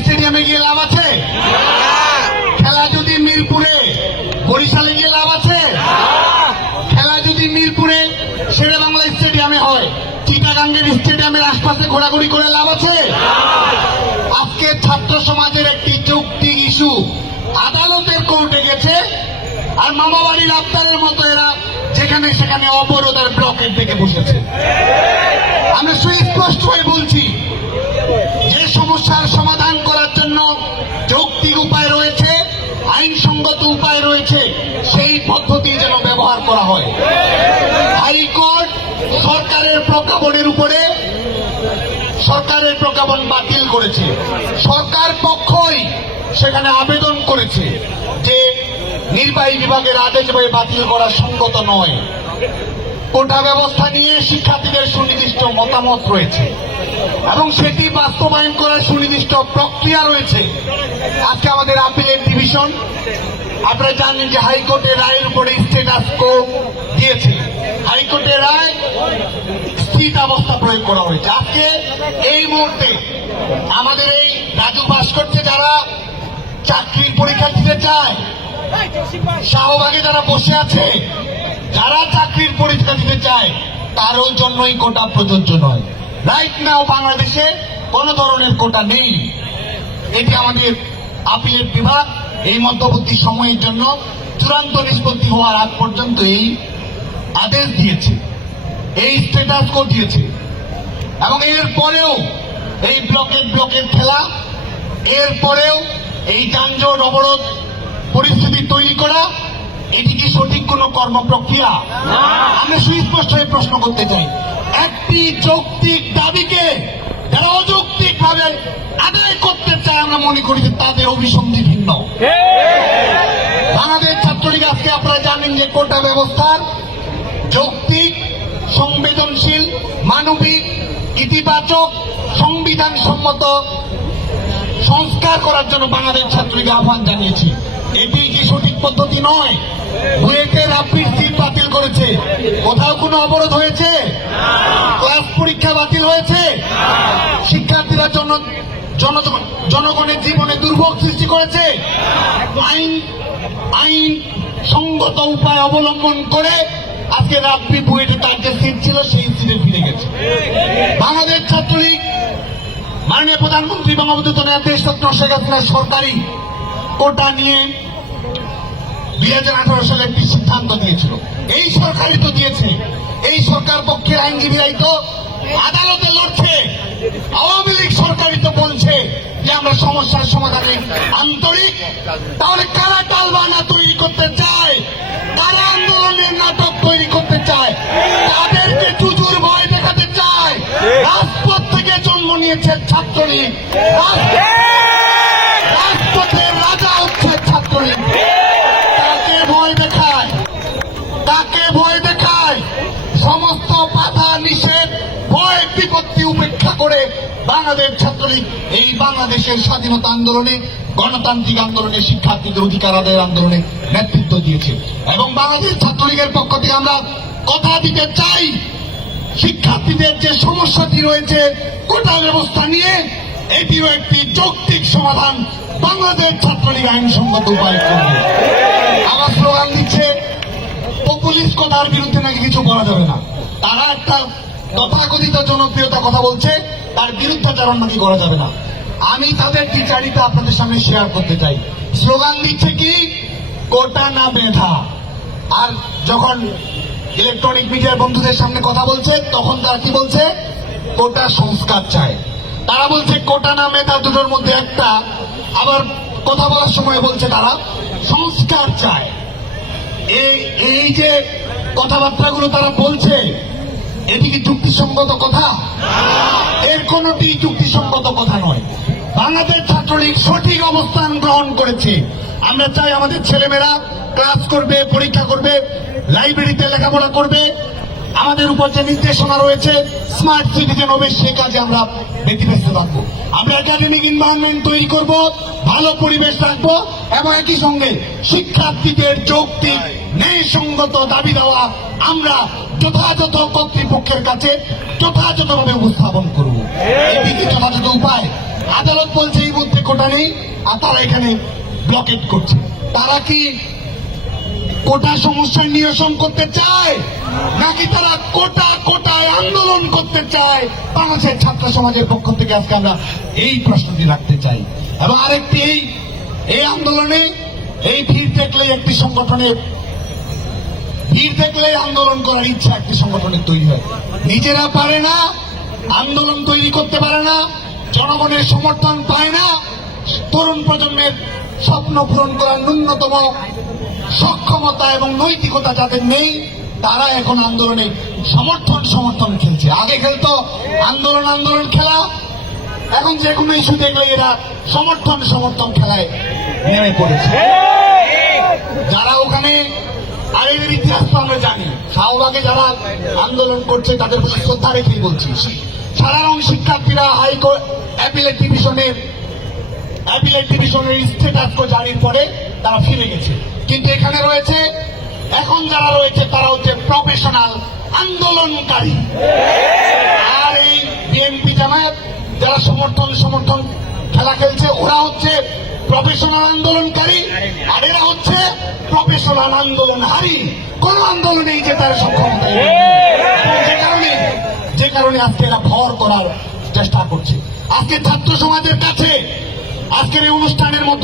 স্টেডিয়ামে গিয়ে লাভ আছে? খেলা যদি মিরপুরে বরিশালে গিয়ে লাভ আছে? খেলা যদি মিরপুরে শেরে বাংলা স্টেডিয়ামে হয়, চিটাগাঙ্গের স্টেডিয়ামের আশপাশে ঘোরাঘুরি করে লাভ আছে? আজকে ছাত্র সমাজের একটি যৌক্তিক ইস্যু আদালতের কোর্টে গেছে, আর মামাবাড়ির আফতারের মতো এরা যেখানে সেখানে অবরোধ আর ব্লকের দিকে বসেছে। আমরা সুস্পষ্ট হয়ে বলছি, যে সমস্যার সমাধান করার জন্য যৌক্তিক উপায় রয়েছে, আইনসঙ্গত উপায় রয়েছে, সেই পদ্ধতি যেন ব্যবহার করা হয়। হাইকোর্ট সরকারের প্রজ্ঞাপনের উপরে সরকারের প্রজ্ঞাপন বাতিল করেছে। সরকার পক্ষই সেখানে আবেদন করেছে যে নির্বাহী বিভাগের আদেশ বাতিল করা সঙ্গত নয়। কোটা ব্যবস্থা নিয়ে শিক্ষার্থীদের সুনির্দিষ্ট মতামত রয়েছে এবং সেটি বাস্তবায়ন করার সুনির্দিষ্ট প্রক্রিয়া রয়েছে। আজকে আমাদের আপিলের ডিভিশন, আপনারা জানেন যে হাইকোর্টের রায়ের উপরে স্ট্যাটাস কো দিয়েছে। হাইকোর্টের রায় স্থিতাবস্থা প্রয়োগ করা হয়েছে। আজকে এই মুহূর্তে আমাদের এই রাজু ভাস্কর্যে যারা চাকরির পরীক্ষা দিতে চায়, শাহবাগে যারা বসে আছে, যারা চাকরির পরীক্ষা দিতে চায়, তারও জন্যই কোটা প্রযোজ্য নয়। রাইট নাও বাংলাদেশে কোন ধরনের কোটা নেই। এটি আমাদের আপিলের বিভাগ এই মধ্যবর্তী সময়ের জন্য চূড়ান্ত নিষ্পত্তি হওয়ার আগ পর্যন্ত এই আদেশ দিয়েছে, এই স্ট্যাটাস কো দিয়েছে। এবং এর পরেও এই ব্লকের খেলা, এর পরেও এই যানজট অবরোধ পরিস্থিতি তৈরি করা, এটি কি সঠিক কোন কর্মপ্রক্রিয়া? আমরা সুস্পষ্ট হয়ে প্রশ্ন করতে চাই। একটি যৌক্তিক দাবিকে যারা অযৌক্তিক ভাবে আদায় করতে চায়, আমরা মনে করি যে তাদের অভিসন্ধি ভিন্ন। বাংলাদেশ ছাত্রলীগ আজকে আপনারা জানেন যে কোটা ব্যবস্থার যৌক্তিক, সংবেদনশীল, মানবিক, ইতিবাচক, সংবিধান সম্মত সংস্কার করার জন্য বাংলাদেশ ছাত্রলীগ আহ্বান জানিয়েছি। এটি কি সঠিক পদ্ধতি নয়? বুয়েটে রাপিড সিট বাতিল করেছে, কোথাও কোনো অবরোধ হয়েছে? ক্লাস পরীক্ষা বাতিল হয়েছে? শিক্ষার্থীরা জনগণের জীবনে দুর্ভোগ সৃষ্টি করেছে? আইন সঙ্গত উপায় অবলম্বন করে আজকে রাপ্পি বুয়েটে তার যে সিট ছিল সেই সিটে ফিরে গেছে। বাংলাদেশ ছাত্রলীগ মাননীয় প্রধানমন্ত্রী বঙ্গবন্ধু দেশরত্ন শেখ হাসিনার সরকারি কোটা নিয়ে 2018 সালে একটি সিদ্ধান্ত দিয়েছিল। এই সরকারই তো দিয়েছে। এই সরকার পক্ষের আইনজীবীরাই তো আদালতে লড়ছে। আওয়ামী লীগ সরকারই তো বলছে যে আমরা সমস্যার সমাধানে আন্তরিক। তাহলে কারা টালবানা তৈরি করতে চায়, কারা আন্দোলনের নাটক তৈরি করতে চায়, তাদেরকে জুজুর ভয় দেখাতে চায়। রাজপথ থেকে জন্ম নিয়েছে ছাত্রলীগ, রাজপথের রাজা হচ্ছে ছাত্রলীগ। তাকে ভয় দেখায় সমস্ত বাধা নিষেধ, ভয় বিপত্তি উপেক্ষা করে বাংলাদেশ ছাত্রলীগ এই বাংলাদেশের স্বাধীনতা আন্দোলনে, গণতান্ত্রিক আন্দোলনে, শিক্ষার্থীদের অধিকার আদায়ের আন্দোলনে নেতৃত্ব দিয়েছে। এবং বাংলাদেশ ছাত্রলীগের পক্ষ থেকে আমরা কথা দিতে চাই, শিক্ষার্থীদের যে সমস্যাটি রয়েছে কোটা ব্যবস্থা নিয়ে, এটিও একটি যৌক্তিক সমাধান বাংলাদেশ ছাত্রলীগ আইনসঙ্গত উপায় করবে। আবার স্লোগান দিচ্ছে পপুলিস্ট কথার বিরুদ্ধে নাকি কিছু বলা যাবে না। তারা একটা তথাকথিত জনপ্রিয়তা কথা বলছে, তার বিরুদ্ধাচরণ নাকি করা যাবে না। আমি তাদের টিচারিটা আপনাদের সামনে শেয়ার করতে চাই। স্লোগান দিচ্ছে কি, কোটা না মেধা। আর যখন ইলেকট্রনিক মিডিয়ার বন্ধুদের সামনে কথা বলছে, তখন তারা কি বলছে, কোটা সংস্কার চায়। তারা বলছে কোটা না মেধা, দুটোর মধ্যে একটা। আবার কথা বলার সময় বলছে তারা সংস্কার চায়। এই যে কথাবার্তাগুলো তারা বলছে, এটি কি যুক্তিসঙ্গত কথা? এর কোনটি যুক্তিসঙ্গত কথা নয়। বাংলাদেশ ছাত্রলীগ সঠিক অবস্থান গ্রহণ করেছে। আমরা চাই আমাদের ছেলেমেয়েরা ক্লাস করবে, পরীক্ষা করবে, লাইব্রেরিতে লেখাপড়া করবে। আমাদের উপর যে নির্দেশনা রয়েছে স্মার্ট সিটিজেন হবে, সে কাজে আমরা ব্যতিব্যস্ত থাকবো। আমরা একাডেমিক এনভায়রনমেন্ট তৈরি করব, ভালো পরিবেশ রাখবো এবং একই সঙ্গে শিক্ষার্থীদের যৌক্তিক ন্যায়সঙ্গত দাবি দেওয়া আমরা যথাযথ কর্তৃপক্ষের কাছে যথাযথভাবে উপস্থাপন করব। এটি কি যথাযথ উপায়? আদালত বলছে এই মধ্যে নেই, আর তারা এখানে ব্লকেট করছে। তারা কি কোটা সমস্যার নিরসন করতে চায়, নাকি তারা কোটায় আন্দোলন করতে চায়? বাংলাদেশের ছাত্র সমাজের পক্ষ থেকে আজকে আমরা এই প্রশ্নটি রাখতে চাই। এবং আরেকটি, এই আন্দোলনে এই ভিড় দেখলেই একটি সংগঠনের আন্দোলন করার ইচ্ছা একটি সংগঠনের তৈরি হয়। নিজেরা পারে না, আন্দোলন তৈরি করতে পারে না, জনগণের সমর্থন পায় না, তরুণ প্রজন্মের স্বপ্ন পূরণ করার ন্যূনতম সক্ষমতা এবং নৈতিকতা যাদের নেই, তারা এখন আন্দোলনে সমর্থন খেলছে। আগে খেলতো আন্দোলন খেলা, এখন যে কোনো ইস্যু দেখলে এরা সমর্থন খেলায় নেমে পড়েছে। যারা ওখানে, আর এদের ইতিহাস তো আমরা জানি, শাহবাগে যারা আন্দোলন করছে তাদের প্রতি শ্রদ্ধা রেখেই বলছি, সাধারণ শিক্ষার্থীরা হাইকোর্ট অ্যাপিলেট ডিভিশনের স্ট্যাটাস জারির পরে তারা ফিরে গেছে। কিন্তু এখানে রয়েছে, এখন যারা রয়েছে তারা হচ্ছে প্রফেশনাল আন্দোলনকারী। আর এই বিএনপি জামায়াত যারা সমর্থন খেলা খেলছে, ওরা হচ্ছে প্রফেশনাল আন্দোলনকারী, আর এরা হচ্ছে প্রফেশনাল আন্দোলনহারী। কোন আন্দোলনেই জেতার সক্ষমতা নেই। যে কারণে আজকে এরা ভর করার চেষ্টা করছে। আজকে ছাত্র সমাজের কাছে আজকের এই অনুষ্ঠানের মধ্য